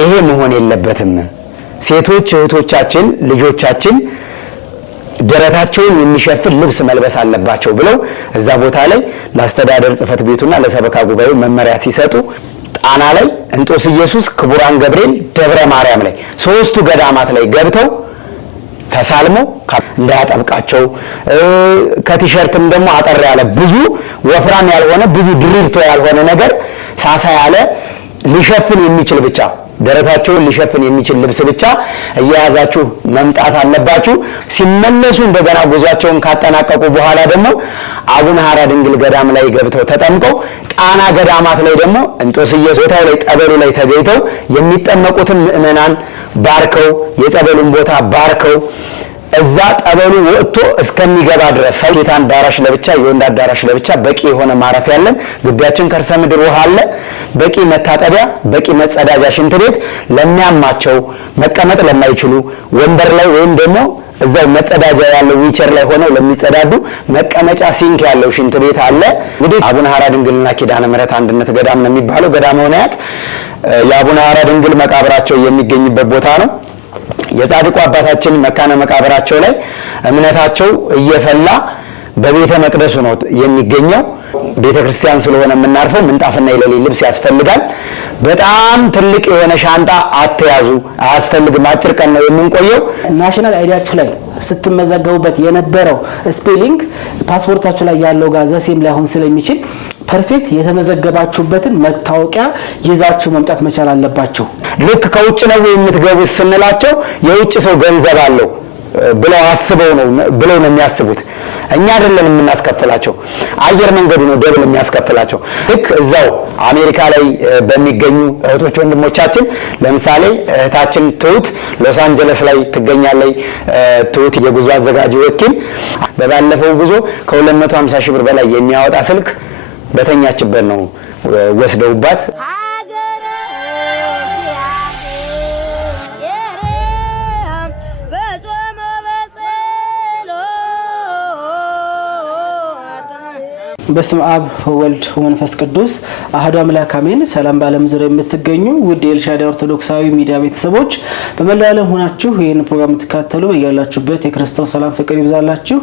ይሄ መሆን የለበትም። ሴቶች እህቶቻችን ልጆቻችን ደረታቸውን የሚሸፍን ልብስ መልበስ አለባቸው ብለው እዛ ቦታ ላይ ለአስተዳደር ጽሕፈት ቤቱና ለሰበካ ጉባኤው መመሪያ ሲሰጡ ጣና ላይ እንጦስ ኢየሱስ፣ ክቡራን ገብርኤል፣ ደብረ ማርያም ላይ ሶስቱ ገዳማት ላይ ገብተው ተሳልሞ እንዳያጠብቃቸው ከቲሸርትም ደግሞ አጠር ያለ ብዙ ወፍራም ያልሆነ ብዙ ድሪርቶ ያልሆነ ነገር ሳሳ ያለ ሊሸፍን የሚችል ብቻ ደረታቸውን ሊሸፍን የሚችል ልብስ ብቻ እያያዛችሁ መምጣት አለባችሁ። ሲመለሱ እንደገና ጉዟቸውን ካጠናቀቁ በኋላ ደግሞ አቡነ ሐራ ድንግል ገዳም ላይ ገብተው ተጠምቀው ጣና ገዳማት ላይ ደግሞ እንጦስ ኢየሱስ ቦታው ላይ ጠበሉ ላይ ተገኝተው የሚጠመቁትን ምእመናን ባርከው የጸበሉን ቦታ ባርከው እዛ ጠበሉ ወጥቶ እስከሚገባ ድረስ ሴት አዳራሽ ለብቻ የወንድ አዳራሽ ለብቻ በቂ የሆነ ማረፊያ ያለን ግቢያችን ከርሰ ምድር ውሃ አለ። በቂ መታጠቢያ፣ በቂ መጸዳጃ፣ ሽንት ቤት ለሚያማቸው መቀመጥ ለማይችሉ ወንበር ላይ ወይም ደግሞ እዛው መጸዳጃ ያለው ዊቸር ላይ ሆነው ለሚጸዳዱ መቀመጫ ሲንክ ያለው ሽንት ቤት አለ። እንግዲህ አቡነ ሐራ ድንግልና ኪዳነ ምሕረት አንድነት ገዳም ነው የሚባለው። ገዳመ ወናያት የአቡነ ሐራ ድንግል መቃብራቸው የሚገኝበት ቦታ ነው። የጻድቁ አባታችን መካነ መቃብራቸው ላይ እምነታቸው እየፈላ በቤተ መቅደሱ ነው የሚገኘው። ቤተ ክርስቲያን ስለሆነ የምናርፈው ምንጣፍና የሌሊት ልብስ ያስፈልጋል። በጣም ትልቅ የሆነ ሻንጣ አትያዙ፣ አያስፈልግም። አጭር ቀን ነው የምንቆየው። ናሽናል አይዲያችሁ ላይ ስትመዘገቡበት የነበረው ስፔሊንግ ፓስፖርታችሁ ላይ ያለው ጋር ዘሴም ላይሆን ስለሚችል ፐርፌክት የተመዘገባችሁበትን መታወቂያ ይዛችሁ መምጣት መቻል አለባችሁ። ልክ ከውጭ ነው የምትገቡት ስንላቸው የውጭ ሰው ገንዘብ አለው ብለው አስበው ነው ብለው ነው የሚያስቡት። እኛ አይደለም የምናስከፍላቸው፣ አየር መንገዱ ነው ደብል የሚያስከፍላቸው። ልክ እዛው አሜሪካ ላይ በሚገኙ እህቶች ወንድሞቻችን ለምሳሌ እህታችን ትሁት ሎስ አንጀለስ ላይ ትገኛለች። ትሁት የጉዞ አዘጋጅ ወኪል በባለፈው ጉዞ ከ250 ሺህ ብር በላይ የሚያወጣ ስልክ በተኛችበት ነው ወስደውባት በስመ አብ ወወልድ ወመንፈስ ቅዱስ አሐዱ አምላክ አሜን። ሰላም በዓለም ዙሪያ የምትገኙ ውድ የኤልሻዳይ ኦርቶዶክሳዊ ሚዲያ ቤተሰቦች በመላው ዓለም ሆናችሁ ይህን ፕሮግራም የምትከታተሉ በያላችሁበት የክርስቶስ ሰላም ፍቅር ይብዛላችሁ።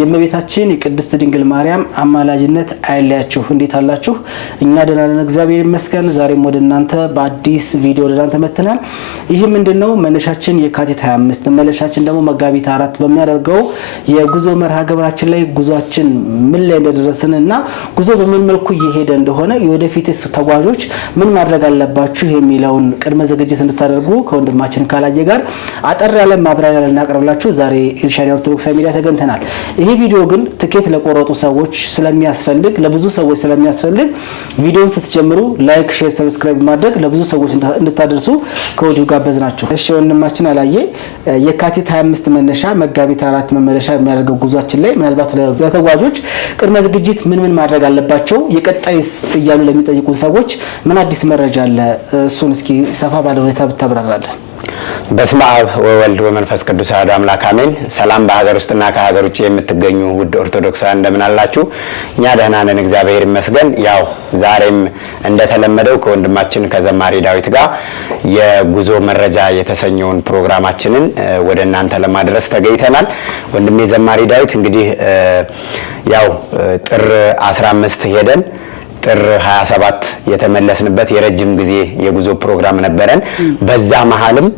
የእመቤታችን የቅድስት ድንግል ማርያም አማላጅነት አይለያችሁ። እንዴት አላችሁ? እኛ ደህና ነን፣ እግዚአብሔር ይመስገን። ዛሬም ወደ እናንተ በአዲስ ቪዲዮ ወደ እናንተ መጥተናል። ይህ ምንድነው? መነሻችን የካቲት 25 መለሻችን ደግሞ መጋቢት 4 በሚያደርገው የጉዞ መርሃ ግብራችን ላይ ጉዟችን ምን ላይ እንደደረስን እና ጉዞ በምን መልኩ እየሄደ እንደሆነ የወደፊትስ ተጓዦች ምን ማድረግ አለባችሁ የሚለውን ቅድመ ዝግጅት እንድታደርጉ ከወንድማችን ካላየ ጋር አጠር ያለ ማብራሪያ ልናቀርብላችሁ ዛሬ ኤልሻዳይ ኦርቶዶክሳዊ ሚዲያ ተገኝተናል። ይሄ ቪዲዮ ግን ትኬት ለቆረጡ ሰዎች ስለሚያስፈልግ ለብዙ ሰዎች ስለሚያስፈልግ ቪዲዮን ስትጀምሩ ላይክ፣ ሼር፣ ሰብስክራይብ ማድረግ ለብዙ ሰዎች እንድታደርሱ ከወዲሁ ጋበዝናችሁ። እሺ ወንድማችን አላየ የካቲት 25 መነሻ መጋቢት 4 መመለሻ የሚያደርገው ጉዟችን ላይ ምናልባት ለተጓዦች ቅድመ ዝግጅት ምን ማድረግ አለባቸው የቀጣይስ እያሉ ለሚጠይቁን ሰዎች ምን አዲስ መረጃ አለ? እሱን እስኪ ሰፋ ባለ ሁኔታ ብታብራራለን። በስመ አብ ወወልድ ወመንፈስ ቅዱስ አሐዱ አምላክ አሜን። ሰላም በሀገር ውስጥና ከሀገር ውጭ የምትገኙ ውድ ኦርቶዶክሳውያን እንደምን አላችሁ? እኛ ደህና ነን፣ እግዚአብሔር ይመስገን። ያው ዛሬም እንደተለመደው ከወንድማችን ከዘማሪ ዳዊት ጋር የጉዞ መረጃ የተሰኘውን ፕሮግራማችንን ወደ እናንተ ለማድረስ ተገኝተናል። ወንድሜ ዘማሪ ዳዊት እንግዲህ ያው ጥር 15 ሄደን ጥር 27 የተመለስንበት የረጅም ጊዜ የጉዞ ፕሮግራም ነበረን። በዛ መሃልም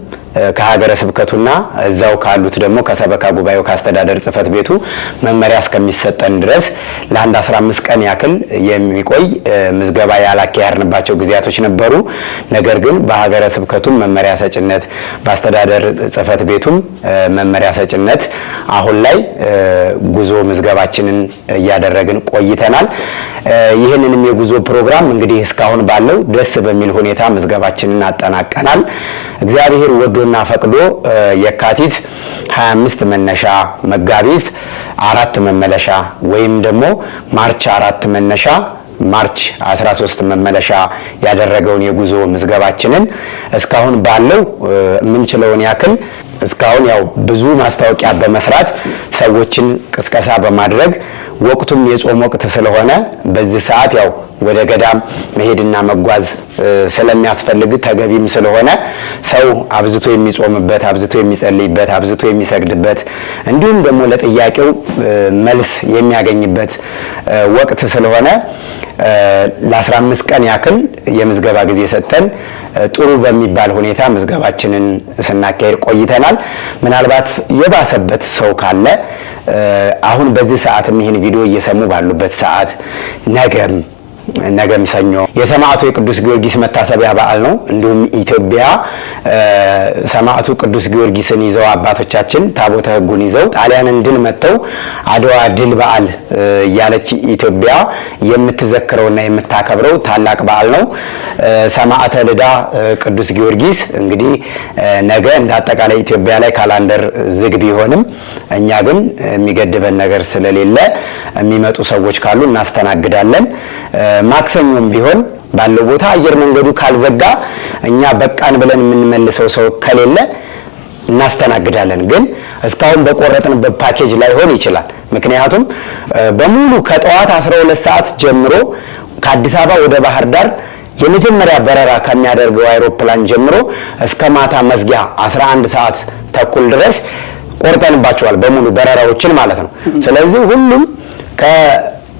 ከሀገረ ስብከቱና እዛው ካሉት ደግሞ ከሰበካ ጉባኤው ካስተዳደር ጽሕፈት ቤቱ መመሪያ እስከሚሰጠን ድረስ ለአንድ 15 ቀን ያክል የሚቆይ ምዝገባ ያላካሄድንባቸው ጊዜያቶች ነበሩ። ነገር ግን በሀገረ ስብከቱም መመሪያ ሰጭነት በአስተዳደር ጽሕፈት ቤቱም መመሪያ ሰጭነት አሁን ላይ ጉዞ ምዝገባችንን እያደረግን ቆይተናል። ይህንንም የጉዞ ፕሮግራም እንግዲህ እስካሁን ባለው ደስ በሚል ሁኔታ ምዝገባችንን አጠናቀናል። እግዚአብሔር ወዶና ፈቅዶ የካቲት 25 መነሻ መጋቢት 4 መመለሻ ወይም ደግሞ ማርች 4 መነሻ ማርች 13 መመለሻ ያደረገውን የጉዞ ምዝገባችንን እስካሁን ባለው ምንችለውን ያክል እስካሁን ያው ብዙ ማስታወቂያ በመስራት ሰዎችን ቅስቀሳ በማድረግ ወቅቱም የጾም ወቅት ስለሆነ በዚህ ሰዓት ያው ወደ ገዳም መሄድና መጓዝ ስለሚያስፈልግ ተገቢም ስለሆነ ሰው አብዝቶ የሚጾምበት፣ አብዝቶ የሚጸልይበት፣ አብዝቶ የሚሰግድበት እንዲሁም ደግሞ ለጥያቄው መልስ የሚያገኝበት ወቅት ስለሆነ ለ15 ቀን ያክል የምዝገባ ጊዜ ሰጥተን ጥሩ በሚባል ሁኔታ ምዝገባችንን ስናካሄድ ቆይተናል። ምናልባት የባሰበት ሰው ካለ አሁን በዚህ ሰዓት ይህን ቪዲዮ እየሰሙ ባሉበት ሰዓት ነገም ሰኞ የሰማዕቱ የቅዱስ ጊዮርጊስ መታሰቢያ በዓል ነው። እንዲሁም ኢትዮጵያ ሰማዕቱ ቅዱስ ጊዮርጊስን ይዘው አባቶቻችን ታቦተ ሕጉን ይዘው ጣሊያንን ድል መተው አድዋ ድል በዓል እያለች ኢትዮጵያ የምትዘክረውና የምታከብረው ታላቅ በዓል ነው። ሰማዕተ ልዳ ቅዱስ ጊዮርጊስ እንግዲህ ነገ እንዳጠቃላይ ኢትዮጵያ ላይ ካላንደር ዝግ ቢሆንም እኛ ግን የሚገድበን ነገር ስለሌለ የሚመጡ ሰዎች ካሉ እናስተናግዳለን። ማክሰኞም ቢሆን ባለው ቦታ አየር መንገዱ ካልዘጋ እኛ በቃን ብለን የምንመልሰው ሰው ከሌለ እናስተናግዳለን። ግን እስካሁን በቆረጥንበት ፓኬጅ ላይሆን ይችላል። ምክንያቱም በሙሉ ከጠዋት 12 ሰዓት ጀምሮ ከአዲስ አበባ ወደ ባህር ዳር የመጀመሪያ በረራ ከሚያደርገው አይሮፕላን ጀምሮ እስከ ማታ መዝጊያ 11 ሰዓት ተኩል ድረስ ቆርጠንባቸዋል፣ በሙሉ በረራዎችን ማለት ነው። ስለዚህ ሁሉም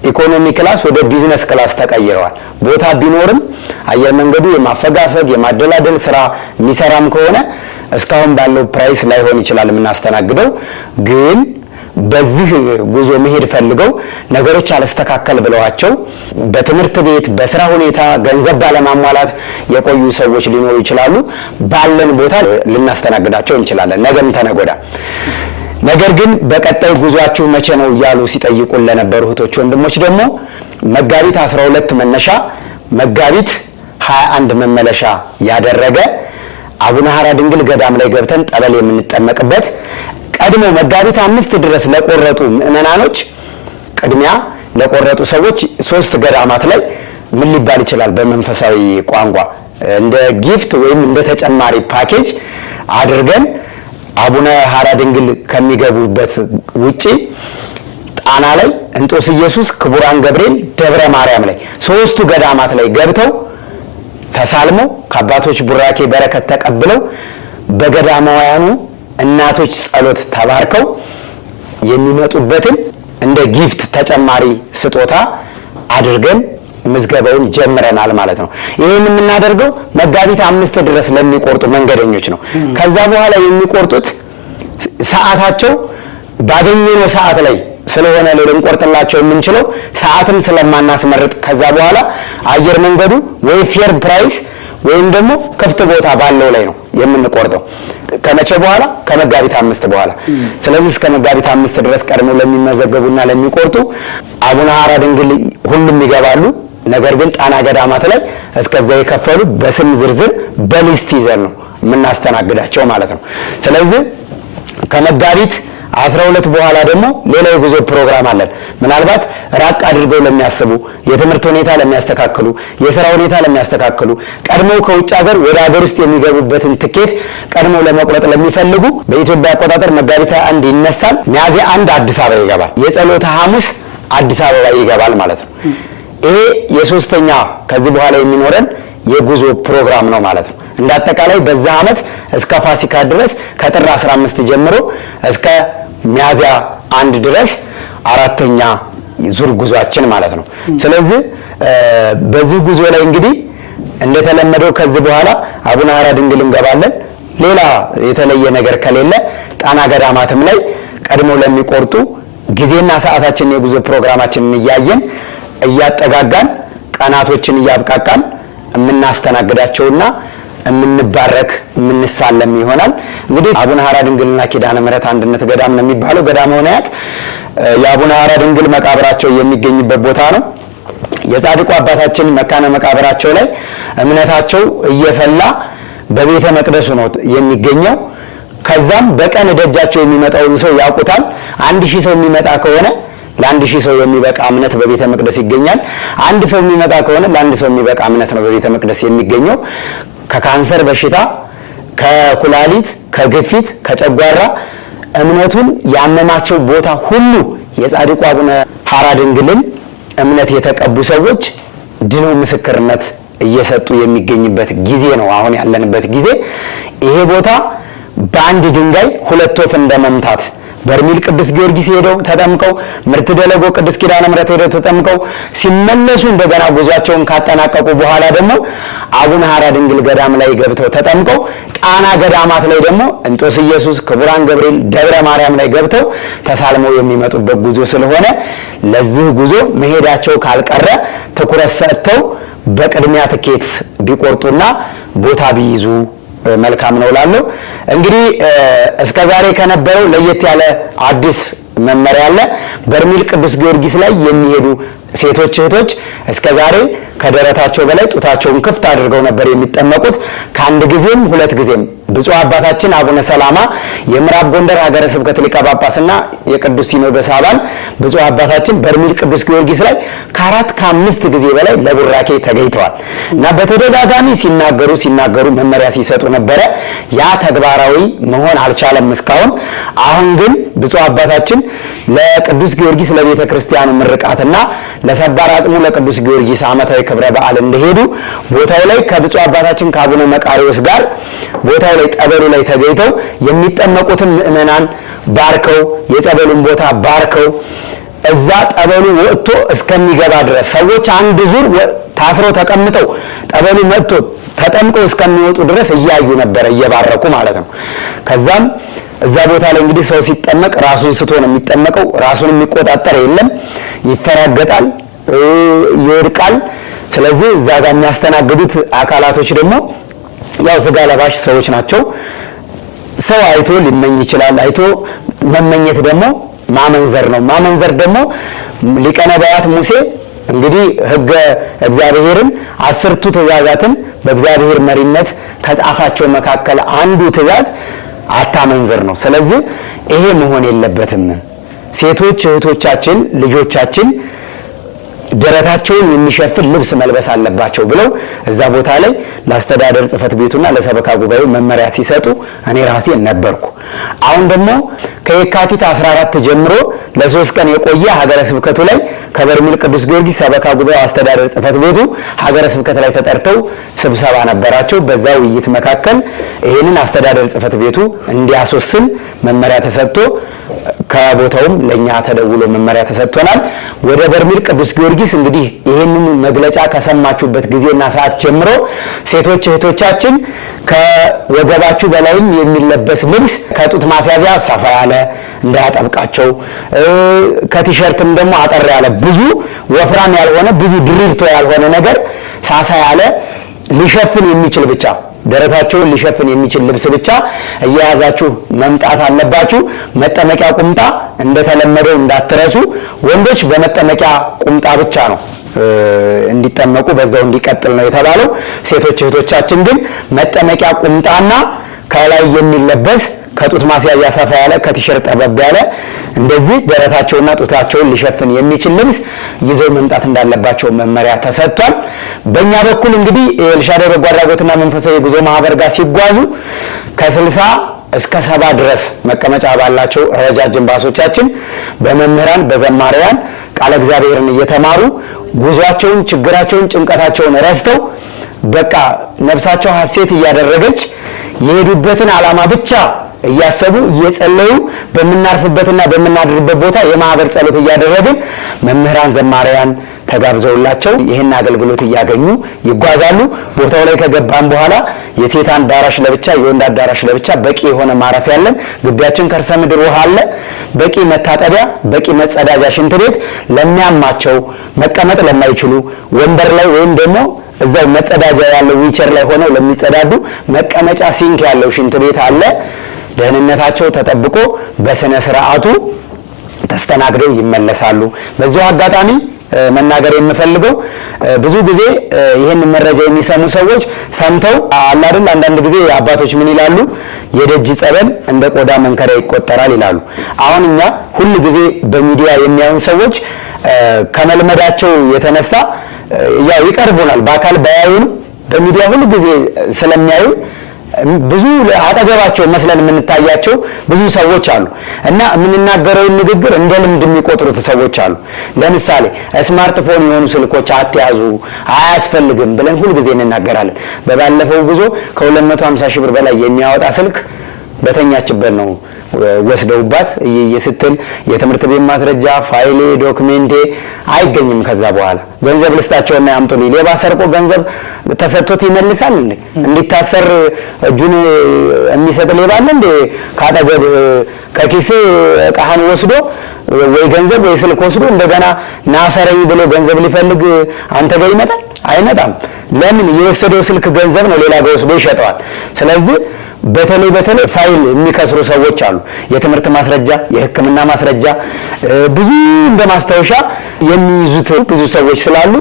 ከኢኮኖሚ ክላስ ወደ ቢዝነስ ክላስ ተቀይረዋል። ቦታ ቢኖርም አየር መንገዱ የማፈጋፈግ የማደላደል ስራ የሚሰራም ከሆነ እስካሁን ባለው ፕራይስ ላይሆን ይችላል የምናስተናግደው። ግን በዚህ ጉዞ መሄድ ፈልገው ነገሮች አልስተካከል ብለዋቸው በትምህርት ቤት በስራ ሁኔታ ገንዘብ ባለማሟላት የቆዩ ሰዎች ሊኖሩ ይችላሉ። ባለን ቦታ ልናስተናግዳቸው እንችላለን ነገም ተነጎዳ። ነገር ግን በቀጣይ ጉዟችሁ መቼ ነው እያሉ ሲጠይቁን ለነበሩ እህቶች ወንድሞች ደግሞ መጋቢት 12 መነሻ መጋቢት 21 መመለሻ ያደረገ አቡነ ሐራ ድንግል ገዳም ላይ ገብተን ጠበል የምንጠመቅበት ቀድሞ መጋቢት 5 ድረስ ለቆረጡ ምእመናኖች ቅድሚያ ለቆረጡ ሰዎች 3 ገዳማት ላይ ምን ሊባል ይችላል በመንፈሳዊ ቋንቋ እንደ ጊፍት ወይም እንደ ተጨማሪ ፓኬጅ አድርገን አቡነ ሐራ ድንግል ከሚገቡበት ውጪ ጣና ላይ እንጦስ ኢየሱስ፣ ክቡራን ገብርኤል፣ ደብረ ማርያም ላይ 3ቱ ገዳማት ላይ ገብተው ተሳልሞ ከአባቶች ቡራኬ በረከት ተቀብለው በገዳማውያኑ እናቶች ጸሎት ተባርከው የሚመጡበትን እንደ ጊፍት ተጨማሪ ስጦታ አድርገን ምዝገባውን ጀምረናል ማለት ነው። ይሄን የምናደርገው መጋቢት 5 ድረስ ለሚቆርጡ መንገደኞች ነው። ከዛ በኋላ የሚቆርጡት ሰዓታቸው ባገኘነው ሰዓት ላይ ስለሆነ ልንቆርጥላቸው የምንችለው ሰዓትም ስለማናስመርጥ ከዛ በኋላ አየር መንገዱ ወይ ፌር ፕራይስ ወይም ደግሞ ክፍት ቦታ ባለው ላይ ነው የምንቆርጠው። ከመቼ በኋላ? ከመጋቢት 5 በኋላ። ስለዚህ እስከ መጋቢት 5 ድረስ ቀድሞ ለሚመዘገቡና ለሚቆርጡ አቡነ ሐራ ድንግል ሁሉም ይገባሉ። ነገር ግን ጣና ገዳማት ላይ እስከዛ የከፈሉ በስም ዝርዝር በሊስት ይዘን ነው የምናስተናግዳቸው ማለት ነው። ስለዚህ ከመጋቢት 12 በኋላ ደግሞ ሌላ የጉዞ ፕሮግራም አለን። ምናልባት ራቅ አድርገው ለሚያስቡ፣ የትምህርት ሁኔታ ለሚያስተካክሉ፣ የሥራ ሁኔታ ለሚያስተካክሉ፣ ቀድሞ ከውጭ ሀገር ወደ ሀገር ውስጥ የሚገቡበትን ትኬት ቀድሞ ለመቁረጥ ለሚፈልጉ በኢትዮጵያ አቆጣጠር መጋቢት 1 ይነሳል። ሚያዝያ 1 አዲስ አበባ ይገባል። የጸሎተ ሐሙስ አዲስ አበባ ይገባል ማለት ነው። ይሄ የሶስተኛ ከዚህ በኋላ የሚኖረን የጉዞ ፕሮግራም ነው ማለት ነው። እንዳጠቃላይ በዛ ዓመት እስከ ፋሲካ ድረስ ከጥር 15 ጀምሮ እስከ ሚያዝያ 1 ድረስ 4ኛ ዙር ጉዟችን ማለት ነው። ስለዚህ በዚህ ጉዞ ላይ እንግዲህ እንደተለመደው ከዚህ በኋላ አቡነ ሐራ ድንግል እንገባለን። ሌላ የተለየ ነገር ከሌለ ጣና ገዳማትም ላይ ቀድሞ ለሚቆርጡ ጊዜና ሰዓታችንን የጉዞ ፕሮግራማችንን እያየን እያጠጋጋን ቀናቶችን እያብቃቃን የምናስተናግዳቸውና የምንባረክ የምንሳለም ይሆናል። እንግዲህ አቡነ ሐራ ድንግልና ኪዳነ ምሕረት አንድነት ገዳም ነው የሚባለው። ገዳመ ወናያት የአቡነ ሐራ ድንግል መቃብራቸው የሚገኝበት ቦታ ነው። የጻድቁ አባታችን መካነ መቃብራቸው ላይ እምነታቸው እየፈላ በቤተ መቅደሱ ነው የሚገኘው። ከዛም በቀን ደጃቸው የሚመጣውን ሰው ያውቁታል። 1000 ሰው የሚመጣ ከሆነ ለ1000 ሰው የሚበቃ እምነት በቤተ መቅደስ ይገኛል። 1 ሰው የሚመጣ ከሆነ ለ1 ሰው የሚበቃ እምነት ነው በቤተ መቅደስ የሚገኘው። ከካንሰር በሽታ፣ ከኩላሊት፣ ከግፊት፣ ከጨጓራ እምነቱን ያመማቸው ቦታ ሁሉ የጻድቁ አቡነ ሐራ ድንግልን እምነት የተቀቡ ሰዎች ድነው ምስክርነት እየሰጡ የሚገኝበት ጊዜ ነው አሁን ያለንበት ጊዜ። ይሄ ቦታ በአንድ ድንጋይ ሁለት ወፍ እንደመምታት በርሜል ቅዱስ ጊዮርጊስ ሄደው ተጠምቀው፣ ምርት ደለጎ ቅዱስ ኪዳነ ምሕረት ሄደው ተጠምቀው ሲመለሱ እንደገና ጉዟቸውን ካጠናቀቁ በኋላ ደግሞ አቡነ ሐራ ድንግል ገዳም ላይ ገብተው ተጠምቀው፣ ጣና ገዳማት ላይ ደግሞ እንጦስ ኢየሱስ፣ ክቡራን ገብርኤል፣ ደብረ ማርያም ላይ ገብተው ተሳልመው የሚመጡበት ጉዞ ስለሆነ ለዚህ ጉዞ መሄዳቸው ካልቀረ ትኩረት ሰጥተው በቅድሚያ ትኬት ቢቆርጡና ቦታ ቢይዙ መልካም ነው እላለሁ። እንግዲህ እስከዛሬ ከነበረው ለየት ያለ አዲስ መመሪያ አለ። በርሜል ቅዱስ ጊዮርጊስ ላይ የሚሄዱ ሴቶች እህቶች እስከዛሬ ከደረታቸው በላይ ጡታቸውን ክፍት አድርገው ነበር የሚጠመቁት። ከአንድ ጊዜም ሁለት ጊዜም ብፁዕ አባታችን አቡነ ሰላማ የምዕራብ ጎንደር ሀገረ ስብከት ሊቀ ጳጳስና የቅዱስ ሲኖዶስ አባል ብፁዕ አባታችን በርሜል ቅዱስ ጊዮርጊስ ላይ ከ4 ከ5 ጊዜ በላይ ለቡራኬ ተገኝተዋል እና በተደጋጋሚ ሲናገሩ መመሪያ ሲሰጡ ነበረ። ያ ተግባራዊ መሆን አልቻለም እስካሁን። አሁን ግን ብፁዕ አባታችን ለቅዱስ ጊዮርጊስ ለቤተ ክርስቲያኑ ምርቃትና ለሰባር አጽሙ ለቅዱስ ጊዮርጊስ ዓመታዊ ክብረ በዓል እንደሄዱ ቦታው ላይ ከብፁዕ አባታችን ከአቡነ መቃሪዎስ ጋር ቦታው ላይ ጠበሉ ላይ ተገኝተው የሚጠመቁትን ምእመናን ባርከው የጸበሉን ቦታ ባርከው እዛ ጠበሉ ወጥቶ እስከሚገባ ድረስ ሰዎች አንድ ዙር ታስረው ተቀምጠው ጠበሉ መጥቶ ተጠምቀው እስከሚወጡ ድረስ እያዩ ነበር፣ እየባረኩ ማለት ነው። ከዛም እዛ ቦታ ላይ እንግዲህ ሰው ሲጠመቅ ራሱን ስቶ ነው የሚጠመቀው። ራሱን የሚቆጣጠር የለም፣ ይፈራገጣል፣ ይወድቃል። ስለዚህ እዛ ጋር የሚያስተናግዱት አካላቶች ደግሞ ያው ስጋ ለባሽ ሰዎች ናቸው። ሰው አይቶ ሊመኝ ይችላል። አይቶ መመኘት ደግሞ ማመንዘር ነው። ማመንዘር ደግሞ ሊቀ ነቢያት ሙሴ እንግዲህ ሕገ እግዚአብሔርን 10ቱ ትእዛዛትን በእግዚአብሔር መሪነት ከጻፋቸው መካከል አንዱ ትእዛዝ አታመንዝር ነው። ስለዚህ ይሄ መሆን የለበትም። ሴቶች እህቶቻችን ልጆቻችን ደረታቸውን የሚሸፍን ልብስ መልበስ አለባቸው ብለው እዛ ቦታ ላይ ለአስተዳደር ጽሕፈት ቤቱና ለሰበካ ጉባኤው መመሪያ ሲሰጡ እኔ ራሴ ነበርኩ። አሁን ደግሞ ከየካቲት 14 ጀምሮ ለ3 ቀን የቆየ ሀገረ ስብከቱ ላይ ከበርሜል ቅዱስ ጊዮርጊስ ሰበካ ጉባኤው አስተዳደር ጽሕፈት ቤቱ ሀገረ ስብከት ላይ ተጠርተው ስብሰባ ነበራቸው። በዛ ውይይት መካከል ይሄንን አስተዳደር ጽሕፈት ቤቱ እንዲያስወስን መመሪያ ተሰጥቶ ከቦታውም ለኛ ተደውሎ መመሪያ ተሰጥቶናል። ወደ በርሜል ቅዱስ ጊዮርጊስ እንግዲህ ይሄንን መግለጫ ከሰማችሁበት ጊዜና ሰዓት ጀምሮ ሴቶች እህቶቻችን ከወገባችሁ በላይም የሚለበስ ልብስ ከጡት ማስያዣ ሰፋ ያለ እንዳያጠብቃቸው፣ ከቲሸርትም ደግሞ አጠር ያለ ብዙ ወፍራም ያልሆነ ብዙ ድሪብቶ ያልሆነ ነገር ሳሳ ያለ ሊሸፍን የሚችል ብቻ ደረታቸውን ሊሸፍን የሚችል ልብስ ብቻ እየያዛችሁ መምጣት አለባችሁ። መጠመቂያ ቁምጣ እንደተለመደው እንዳትረሱ። ወንዶች በመጠመቂያ ቁምጣ ብቻ ነው እንዲጠመቁ በዛው እንዲቀጥል ነው የተባለው። ሴቶች እህቶቻችን ግን መጠመቂያ ቁምጣና ከላይ የሚለበስ ከጡት ማስያዣ ሰፋ ያለ ከቲሸርት ጠበብ ያለ እንደዚህ ደረታቸውና ጡታቸውን ሊሸፍን የሚችል ልብስ ይዘው መምጣት እንዳለባቸው መመሪያ ተሰጥቷል። በእኛ በኩል እንግዲህ ኤልሻዳይ በጎ አድራጎትና መንፈሳዊ ጉዞ ማህበር ጋር ሲጓዙ ከ60 እስከ 70 ድረስ መቀመጫ ባላቸው ረጃጅም ባሶቻችን በመምህራን በዘማሪያን ቃለ እግዚአብሔርን እየተማሩ ጉዟቸውን፣ ችግራቸውን፣ ጭንቀታቸውን ረስተው በቃ ነፍሳቸው ሐሴት እያደረገች የሄዱበትን ዓላማ ብቻ እያሰቡ እየጸለዩ በመናርፍበትና በመናድርበት ቦታ የማህበር ጸሎት እያደረግን መምህራን ዘማሪያን ተጋብዘውላቸው ይህን አገልግሎት እያገኙ ይጓዛሉ። ቦታው ላይ ከገባን በኋላ የሴት አዳራሽ ለብቻ የወንድ አዳራሽ ለብቻ በቂ የሆነ ማረፊያ አለን። ግቢያችን ከርሰ ምድር ውሃ አለ። በቂ መታጠቢያ፣ በቂ መጸዳጃ፣ ሽንት ቤት ለሚያማቸው መቀመጥ ለማይችሉ ወንበር ላይ ወይም ደግሞ እዛው መጸዳጃ ያለው ዊቸር ላይ ሆነው ለሚጸዳዱ መቀመጫ ሲንክ ያለው ሽንት ቤት አለ። ደህንነታቸው ተጠብቆ በስነ ስርዓቱ ተስተናግደው ይመለሳሉ። በዚሁ አጋጣሚ መናገር የምፈልገው ብዙ ጊዜ ይህን መረጃ የሚሰሙ ሰዎች ሰምተው አለ አይደል፣ አንዳንድ ጊዜ አባቶች ምን ይላሉ? የደጅ ጸበል እንደ ቆዳ መንከሪያ ይቆጠራል ይላሉ። አሁን እኛ ሁሉ ጊዜ በሚዲያ የሚያዩን ሰዎች ከመልመዳቸው የተነሳ ያው ይቀርቡናል። በአካል ባያዩን በሚዲያ ሁሉ ጊዜ ስለሚያዩ ብዙ አጠገባቸው መስለን የምንታያቸው ብዙ ሰዎች አሉ እና የምንናገረውን ንግግር እንደ ልምድ የሚቆጥሩት ሰዎች አሉ። ለምሳሌ ስማርትፎን የሆኑ ስልኮች አትያዙ አያስፈልግም ብለን ሁልጊዜ እንናገራለን። በባለፈው ጉዞ ከ250 ሺህ ብር በላይ የሚያወጣ ስልክ በተኛችበት ነው ወስደውባት ስትል የትምህርት ቤት ማስረጃ ፋይሌ ዶክሜንቴ አይገኝም። ከዛ በኋላ ገንዘብ ልስጣቸውና ያምጡልኝ። ሌባ ሰርቆ ገንዘብ ተሰጥቶት ይመልሳል እንዴ? እንዲታሰር እጁን የሚሰጥ ሌባ አለ እንዴ? ካጠገብ ከኪስ ዕቃህን ወስዶ ወይ ገንዘብ ወይ ስልክ ወስዶ እንደገና ናሰረኝ ብሎ ገንዘብ ሊፈልግ አንተ ጋር ይመጣል? አይመጣም። ለምን? የወሰደው ስልክ ገንዘብ ነው፣ ሌላ ጋር ወስዶ ይሸጠዋል። ስለዚህ በተለይ ፋይል የሚከስሩ ሰዎች አሉ። የትምህርት ማስረጃ፣ የሕክምና ማስረጃ ብዙ እንደ ማስታወሻ የሚይዙት ብዙ ሰዎች ስላሉ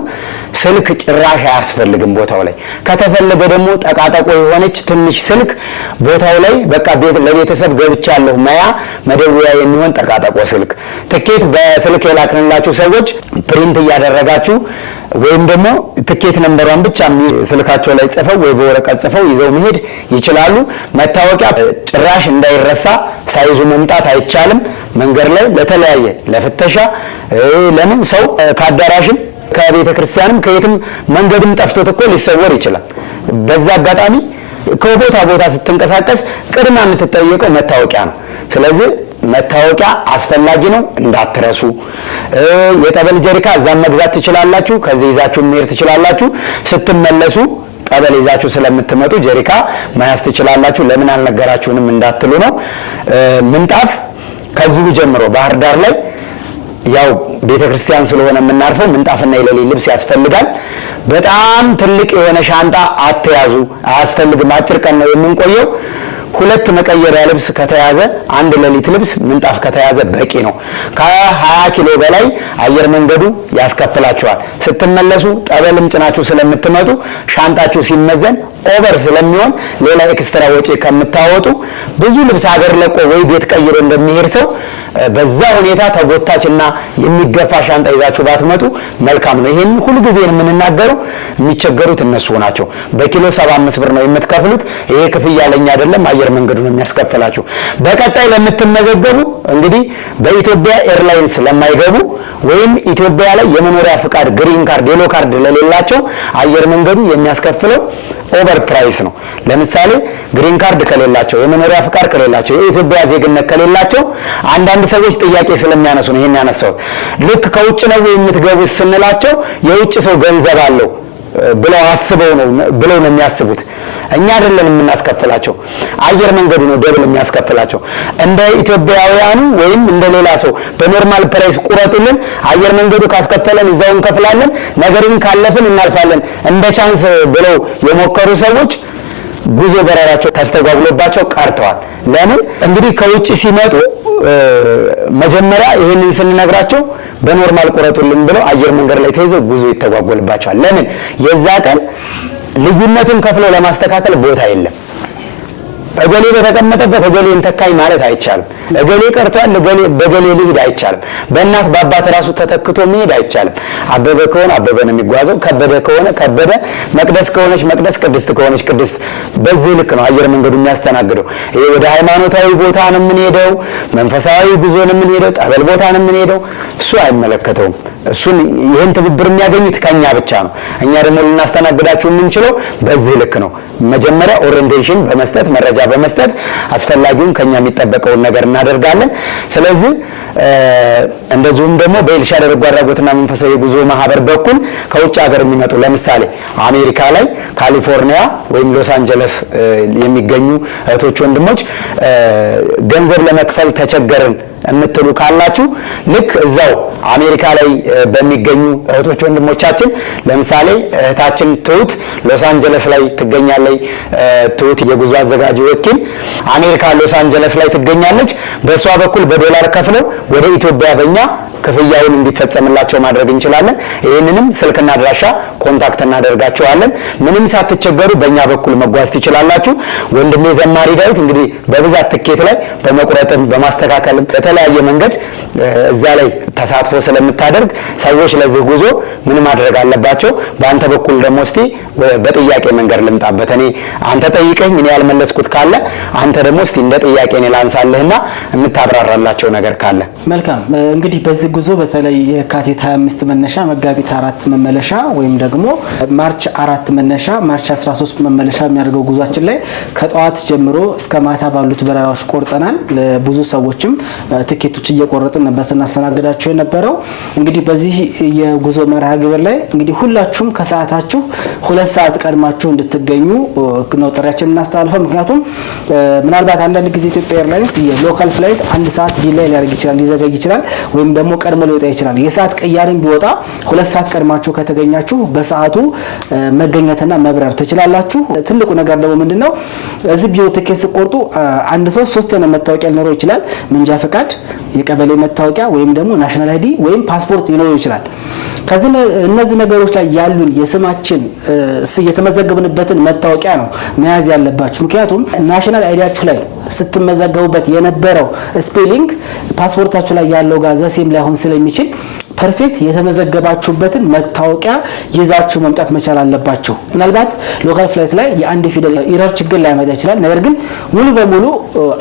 ስልክ ጭራሽ አያስፈልግም ቦታው ላይ። ከተፈለገ ደግሞ ጠቃጠቆ የሆነች ትንሽ ስልክ ቦታው ላይ በቃ ለቤተሰብ ገብቻለሁ መያ መደወያ የሚሆን ጠቃጠቆ ስልክ። ትኬት በስልክ የላክንላችሁ ሰዎች ፕሪንት እያደረጋችሁ ወይም ደግሞ ትኬት ነምበሯን ብቻ ስልካቸው ላይ ጽፈው ወይ በወረቀት ጽፈው ይዘው መሄድ ይችላሉ። መታወቂያ ጭራሽ እንዳይረሳ ሳይዙ መምጣት አይቻልም። መንገድ ላይ ለተለያየ ለፍተሻ ለምን ሰው ከአዳራሽም ከቤተ ክርስቲያንም ከየትም መንገድም ጠፍቶት እኮ ሊሰወር ይችላል። በዛ አጋጣሚ ከቦታ ቦታ ስትንቀሳቀስ ቅድማ የምትጠየቀው መታወቂያ ነው። ስለዚህ መታወቂያ አስፈላጊ ነው፣ እንዳትረሱ። የጠበል ጀሪካ እዛም መግዛት ትችላላችሁ፣ ከዚህ ይዛችሁ መሄድ ትችላላችሁ። ስትመለሱ ጠበል ይዛችሁ ስለምትመጡ ጀሪካ መያዝ ትችላላችሁ። ለምን አልነገራችሁንም እንዳትሉ ነው። ምንጣፍ ከዚሁ ጀምሮ ባህር ዳር ላይ ያው ቤተክርስቲያን ስለሆነ የምናርፈው ምንጣፍና የሌሊት ልብስ ያስፈልጋል። በጣም ትልቅ የሆነ ሻንጣ አትያዙ፣ አያስፈልግም። አጭር ቀን ነው የምንቆየው። 2 መቀየሪያ ልብስ ከተያዘ 1 ሌሊት ልብስ ምንጣፍ ከተያዘ በቂ ነው። ከ20 ኪሎ በላይ አየር መንገዱ ያስከፍላችኋል። ስትመለሱ ጠበልም ጭናችሁ ስለምትመጡ ሻንጣችሁ ሲመዘን ኦቨር ስለሚሆን ሌላ ኤክስትራ ወጪ ከምታወጡ ብዙ ልብስ ሀገር ለቆ ወይ ቤት ቀይሮ እንደሚሄድ ሰው በዛ ሁኔታ ተጎታችና የሚገፋ ሻንጣ ይዛችሁ ባትመጡ መልካም ነው። ይሄን ሁሉ ጊዜ የምንናገረው የሚቸገሩት እነሱ ናቸው። በኪሎ 75 ብር ነው የምትከፍሉት። ይሄ ክፍያ ለኛ አይደለም፣ አየር መንገዱ ነው የሚያስከፍላችሁ። በቀጣይ ለምትመዘገቡ እንግዲህ በኢትዮጵያ ኤርላይንስ ለማይገቡ ወይም ኢትዮጵያ ላይ የመኖሪያ ፍቃድ ግሪን ካርድ የሎ ካርድ ለሌላቸው አየር መንገዱ የሚያስከፍለው ኦቨር ፕራይስ ነው። ለምሳሌ ግሪን ካርድ ከሌላቸው የመኖሪያ ፍቃድ ከሌላቸው የኢትዮጵያ ዜግነት ከሌላቸው አንዳንድ ሰዎች ጥያቄ ስለሚያነሱ ነው ይሄን ያነሳው። ልክ ከውጭ ነው የምትገቡት ስንላቸው የውጭ ሰው ገንዘብ አለው ብለው አስበው ነው ብለው ነው የሚያስቡት። እኛ አይደለም የምናስከፍላቸው፣ አየር መንገዱ ነው ደብል የሚያስከፍላቸው። እንደ ኢትዮጵያውያኑ ወይም እንደ ሌላ ሰው በኖርማል ፕራይስ ቁረጡልን፣ አየር መንገዱ ካስከፈለን እዛው እንከፍላለን፣ ነገርን ካለፍን እናልፋለን እንደ ቻንስ ብለው የሞከሩ ሰዎች ጉዞ በረራቸው ተስተጓጉሎባቸው ቀርተዋል። ለምን? እንግዲህ ከውጭ ሲመጡ መጀመሪያ ይሄንን ስንነግራቸው በኖርማል ቁረጡልን ብለው አየር መንገድ ላይ ተይዘው ጉዞ ይተጓጎልባቸዋል። ለምን? የዛ ቀን ልዩነቱን ከፍለው ለማስተካከል ቦታ የለም። እገሌ በተቀመጠበት እገሌን ተካኝ ማለት አይቻልም። እገሌ ቀርቷል በገሌ ሊሄድ አይቻልም። በእናት በአባት ራሱ ተተክቶ መሄድ አይቻልም። አበበ ከሆነ አበበ ነው የሚጓዘው፣ ከበደ ከሆነ ከበደ፣ መቅደስ ከሆነች መቅደስ፣ ቅድስት ከሆነች ቅድስት። በዚህ ልክ ነው አየር መንገዱ የሚያስተናግደው። ይሄ ወደ ሃይማኖታዊ ቦታ ነው የምንሄደው፣ መንፈሳዊ ጉዞ ነው የምንሄደው፣ ጠበል ቦታ ነው የምንሄደው፣ እሱ አይመለከተውም። እሱን ይህን ትብብር የሚያገኙት ከኛ ብቻ ነው። እኛ ደግሞ ልናስተናግዳችሁ የምንችለው በዚህ ልክ ነው። መጀመሪያ ኦሪየንቴሽን በመስጠት መረጃ በመስጠት አስፈላጊውን ከኛ የሚጠበቀውን ነገር እናደርጋለን። ስለዚህ እንደዚሁም ደግሞ በኤልሻዳይ በጎ አድራጎትና መንፈሳዊ ጉዞ ማህበር በኩል ከውጭ ሀገር የሚመጡ ለምሳሌ አሜሪካ ላይ ካሊፎርኒያ ወይም ሎስ አንጀለስ የሚገኙ እህቶች ወንድሞች ገንዘብ ለመክፈል ተቸገርን የምትሉ ካላችሁ ልክ እዛው አሜሪካ ላይ በሚገኙ እህቶች ወንድሞቻችን ለምሳሌ እህታችን ትሁት ሎስ አንጀለስ ላይ ትገኛለች። ትሁት የጉዞ አዘጋጅ ወኪል አሜሪካ ሎስ አንጀለስ ላይ ትገኛለች። በእሷ በኩል በዶላር ከፍለው ወደ ኢትዮጵያ በእኛ ክፍያውን እንዲፈጸምላቸው ማድረግ እንችላለን። ይህንንም ስልክና አድራሻ ኮንታክት እናደርጋቸዋለን። ምንም ሳትቸገሩ በእኛ በኩል መጓዝ ትችላላችሁ። ወንድሜ ዘማሪ ዳዊት እንግዲህ በብዛት ትኬት ላይ በመቁረጥም በማስተካከልም በተለያየ መንገድ እዛ ላይ ተሳትፎ ስለምታደርግ ሰዎች ለዚህ ጉዞ ምን ማድረግ አለባቸው? በአንተ በኩል ደግሞ እስቲ በጥያቄ መንገድ ልምጣበት። እኔ አንተ ጠይቀኝ እኔ ያልመለስኩት ካለ አንተ ደግሞ እስቲ እንደ ጥያቄ እኔ ላንሳልህና የምታብራራላቸው ነገር ካለ። መልካም። እንግዲህ በዚህ ጉዞ በተለይ የካቲት 25 መነሻ መጋቢት 4 መመለሻ ወይም ደግሞ ማርች 4 መነሻ ማርች 13 መመለሻ የሚያደርገው ጉዟችን ላይ ከጠዋት ጀምሮ እስከ ማታ ባሉት በረራዎች ቆርጠናል። ብዙ ሰዎችም ትኬቶች እየቆረጥን ነበር ስናስተናግዳቸው የነበረው። እንግዲህ በዚህ የጉዞ መርሃ ግብር ላይ እንግዲህ ሁላችሁም ከሰዓታችሁ 2 ሰዓት ቀድማችሁ እንድትገኙ ነው ጥሪያችንን እናስተላልፈው። ምክንያቱም ምናልባት አንዳንድ ጊዜ ኢትዮጵያ ኤርላይንስ የሎካል ፍላይት 1 ሰዓት ዲሌይ ሊያደርግ ይችላል፣ ሊዘገይ ይችላል፣ ወይም ደግሞ ቀድሞ ሊወጣ ይችላል። የሰዓት ቅያሬም ቢወጣ 2 ሰዓት ቀድማችሁ ከተገኛችሁ በሰዓቱ መገኘትና መብረር ትችላላችሁ። ትልቁ ነገር ደግሞ ምንድነው እዚህ ቢሮ ትኬት ሲቆርጡ አንድ ሰው 3 አይነት መታወቂያ ሊኖረው ይችላል። መንጃ ፈቃድ፣ የቀበሌ መታወቂያ ወይም ደግሞ ናሽናል አይዲ ወይም ፓስፖርት ሊኖረው ይችላል። ከዚህ እነዚህ ነገሮች ላይ ያሉን የስማችን የተመዘገብንበትን መታወቂያ ነው መያዝ ያለባችሁ። ምክንያቱም ናሽናል አይዲያችሁ ላይ ስትመዘገቡበት የነበረው ስፔሊንግ ፓስፖርታችሁ ላይ ያለው ጋር ዘሴም ላይሆን ስለሚችል ፐርፌክት የተመዘገባችሁበትን መታወቂያ ይዛችሁ መምጣት መቻል አለባችሁ። ምናልባት ሎካል ፍላይት ላይ የአንድ ፊደል ኢረር ችግር ላይመጣ ይችላል። ነገር ግን ሙሉ በሙሉ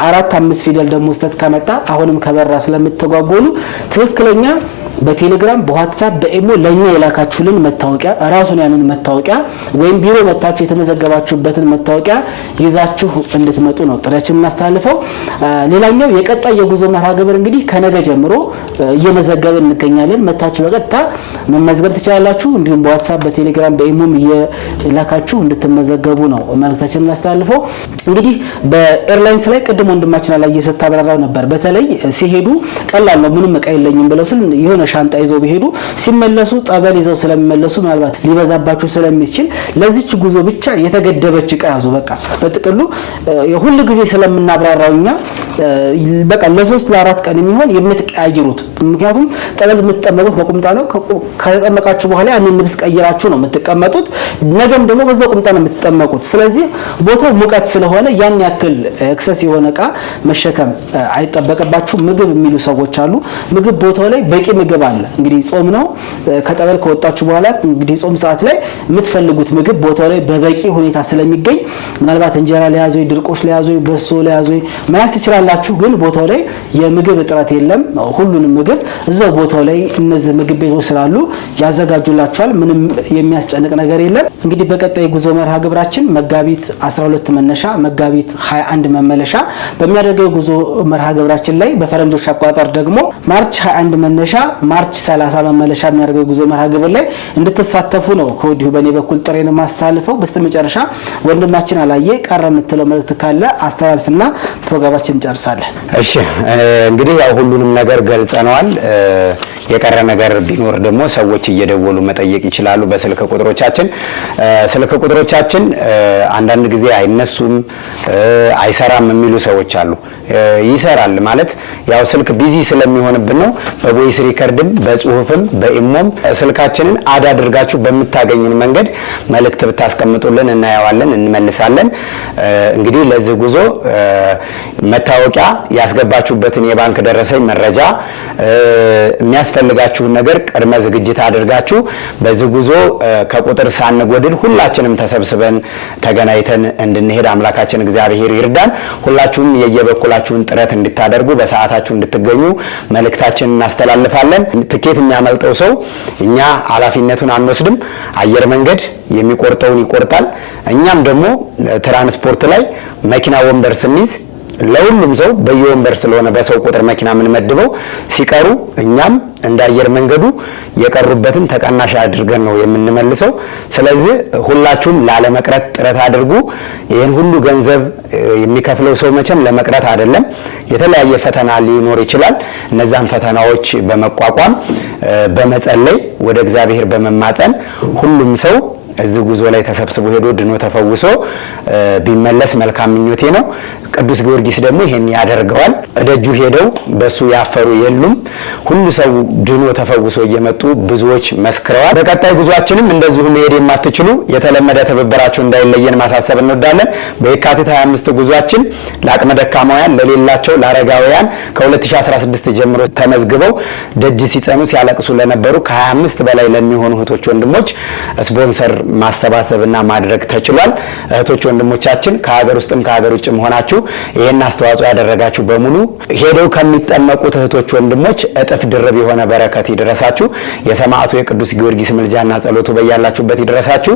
4-5 ፊደል ደግሞ ስተት ከመጣ አሁንም ከበራ ስለምትጓጎሉ ትክክለኛ በቴሌግራም በዋትስአፕ በኢሞ ለኛ የላካችሁልን መታወቂያ ራሱን ያንን መታወቂያ ወይም ቢሮ መታችሁ የተመዘገባችሁበትን መታወቂያ ይዛችሁ እንድትመጡ ነው ጥሪያችንን እናስተላልፈው። ሌላኛው የቀጣይ የጉዞ መርሃ ግብር እንግዲህ ከነገ ጀምሮ እየመዘገብን እንገኛለን። መታችሁ በቀጥታ መመዝገብ ትችላላችሁ። እንዲሁም በዋትስአፕ በቴሌግራም በኢሞም እየላካችሁ እንድትመዘገቡ ነው መልእክታችንን እናስተላልፈው። እንግዲህ በኤርላይንስ ላይ ቅድም ወንድማችን አላየ ስታብራራው ነበር። በተለይ ሲሄዱ ቀላል ነው ምንም ዕቃ የለኝም ብለው የሆነ ሻንጣ ይዘው ቢሄዱ ሲመለሱ ጠበል ይዘው ስለሚመለሱ ምናልባት ሊበዛባችሁ ስለሚችል ለዚች ጉዞ ብቻ የተገደበች ዕቃ ያዙ። በቃ በጥቅሉ ሁሉ ጊዜ ስለምናብራራውኛ በቃ ለ3-4 ቀን የሚሆን የምትቀያይሩት። ምክንያቱም ጠበል የምትጠመቁት በቁምጣ ነው። ከተጠመቃችሁ በኋላ ያንን ልብስ ቀይራችሁ ነው የምትቀመጡት። ነገም ደግሞ በዛው ቁምጣ ነው የምትጠመቁት። ስለዚህ ቦታው ሙቀት ስለሆነ ያን ያክል ኤክሰስ የሆነ ዕቃ መሸከም አይጠበቅባችሁ። ምግብ የሚሉ ሰዎች አሉ። ምግብ ቦታው ላይ በቂ ምግብ አለ። እንግዲህ ጾም ነው። ከጠበል ከወጣችሁ በኋላ እንግዲህ ጾም ሰዓት ላይ የምትፈልጉት ምግብ ቦታው ላይ በበቂ ሁኔታ ስለሚገኝ ምናልባት እንጀራ ለያዙ፣ ድርቆሽ ለያዙ፣ በሶ ለያዙ መያዝ ትችላላችሁ። ግን ቦታው ላይ የምግብ እጥረት የለም። ሁሉንም ምግብ እዛው ቦታው ላይ እነዚህ ምግብ ቤቶች ስላሉ ያዘጋጁላችኋል። ምንም የሚያስጨንቅ ነገር የለም። እንግዲህ በቀጣይ ጉዞ መርሃ ግብራችን መጋቢት 12 መነሻ መጋቢት 21 መመለሻ በሚያደርገው ጉዞ መርሃ ግብራችን ላይ በፈረንጆች አቆጣጠር ደግሞ ማርች 21 መነሻ ማርች 30 መመለሻ የሚያደርገው ጉዞ መርሃ ግብር ላይ እንድትሳተፉ ነው ከወዲሁ በእኔ በኩል ጥሬን ማስተላልፈው። በስተመጨረሻ ወንድማችን አላየ ቀረ የምትለው መልእክት ካለ አስተላልፍና ፕሮግራማችን እንጨርሳለን። እሺ እንግዲህ ያው ሁሉንም ነገር ገልጸናል። የቀረ ነገር ቢኖር ደግሞ ሰዎች እየደወሉ መጠየቅ ይችላሉ በስልክ ቁጥሮቻችን። ስልክ ቁጥሮቻችን አንዳንድ ጊዜ አይነሱም አይሰራም የሚሉ ሰዎች አሉ። ይሰራል ማለት ያው ስልክ ቢዚ ስለሚሆንብን ነው። በቮይስ ሪከርድም በጽሁፍም በኢሞም ስልካችንን አድ አድርጋችሁ በምታገኙን መንገድ መልእክት ብታስቀምጡልን እናያዋለን፣ እንመልሳለን። እንግዲህ ለዚህ ጉዞ መታወቂያ ያስገባችሁበትን የባንክ ደረሰኝ መረጃ የሚያስፈልጋችሁን ነገር ቅድመ ዝግጅት አድርጋችሁ በዚህ ጉዞ ከቁጥር ሳንጎድል ሁላችንም ተሰብስበን ተገናኝተን እንድንሄድ አምላካችን እግዚአብሔር ይርዳን። ሁላችሁም የየበኩላችሁን ጥረት እንድታደርጉ በሰዓታችሁ እንድትገኙ መልእክታችንን እናስተላልፋለን። ትኬት የሚያመልጠው ሰው እኛ ኃላፊነቱን አንወስድም። አየር መንገድ የሚቆርጠውን ይቆርጣል። እኛም ደግሞ ትራንስፖርት ላይ መኪና ወንበር ስንይዝ ለሁሉም ሰው በየወንበር ስለሆነ በሰው ቁጥር መኪና የምንመድበው ሲቀሩ እኛም እንደ አየር መንገዱ የቀሩበትን ተቀናሽ አድርገን ነው የምንመልሰው። ስለዚህ ሁላችሁም ላለመቅረት ጥረት አድርጉ። ይህን ሁሉ ገንዘብ የሚከፍለው ሰው መቼም ለመቅረት አይደለም። የተለያየ ፈተና ሊኖር ይችላል። እነዛን ፈተናዎች በመቋቋም በመጸለይ ወደ እግዚአብሔር በመማጸን ሁሉም ሰው እዚህ ጉዞ ላይ ተሰብስቦ ሄዶ ድኖ ተፈውሶ ቢመለስ መልካም ምኞቴ ነው። ቅዱስ ጊዮርጊስ ደግሞ ይሄን ያደርገዋል። እደጁ ሄደው በሱ ያፈሩ የሉም። ሁሉ ሰው ድኖ ተፈውሶ እየመጡ ብዙዎች መስክረዋል። በቀጣይ ጉዟችንም እንደዚሁ መሄድ የማትችሉ የተለመደ ትብብራችሁ እንዳይለየን ማሳሰብ እንወዳለን። በየካቲት 25 ጉዟችን ለአቅመ ደካማውያን፣ ለሌላቸው፣ ለአረጋውያን ከ2016 ጀምሮ ተመዝግበው ደጅ ሲጸኑ ሲያለቅሱ ለነበሩ ከ25 በላይ ለሚሆኑ እህቶች ወንድሞች ስፖንሰር ማሰባሰብና ማድረግ ተችሏል። እህቶች ወንድሞቻችን ከሀገር ውስጥም ከሀገር ውጭ ሆናችሁ ይሄን አስተዋጽኦ ያደረጋችሁ በሙሉ ሄደው ከሚጠመቁት እህቶች ወንድሞች እጥፍ ድርብ የሆነ በረከት ይድረሳችሁ። የሰማዕቱ የቅዱስ ጊዮርጊስ ምልጃና ጸሎቱ በያላችሁበት ይድረሳችሁ።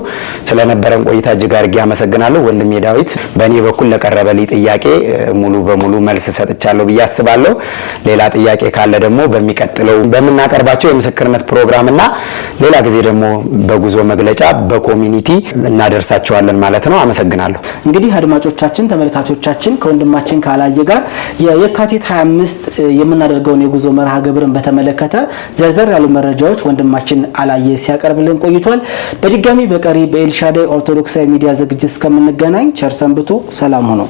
ስለነበረን ቆይታ እጅግ አድርጌ አመሰግናለሁ። ወንድሜ ዳዊት በእኔ በኩል ለቀረበልኝ ጥያቄ ሙሉ በሙሉ መልስ ሰጥቻለሁ ብዬ አስባለሁ። ሌላ ጥያቄ ካለ ደግሞ በሚቀጥለው በምናቀርባቸው የምስክርነት ፕሮግራምና ሌላ ጊዜ ደግሞ በጉዞ መግለጫ በኮሚኒቲ እናደርሳቸዋለን ማለት ነው። አመሰግናለሁ። እንግዲህ አድማጮቻችን፣ ተመልካቾቻችን ከወንድማችን ካላየ ጋር የካቲት 25 የምናደርገውን የጉዞ መርሃ ግብርን በተመለከተ ዘርዘር ያሉ መረጃዎች ወንድማችን አላየ ሲያቀርብልን ቆይቷል። በድጋሚ በቀሪ በኤልሻዳይ ኦርቶዶክሳዊ ሚዲያ ዝግጅት እስከምንገናኝ ቸር ሰንብቱ። ሰላም ሁኑ።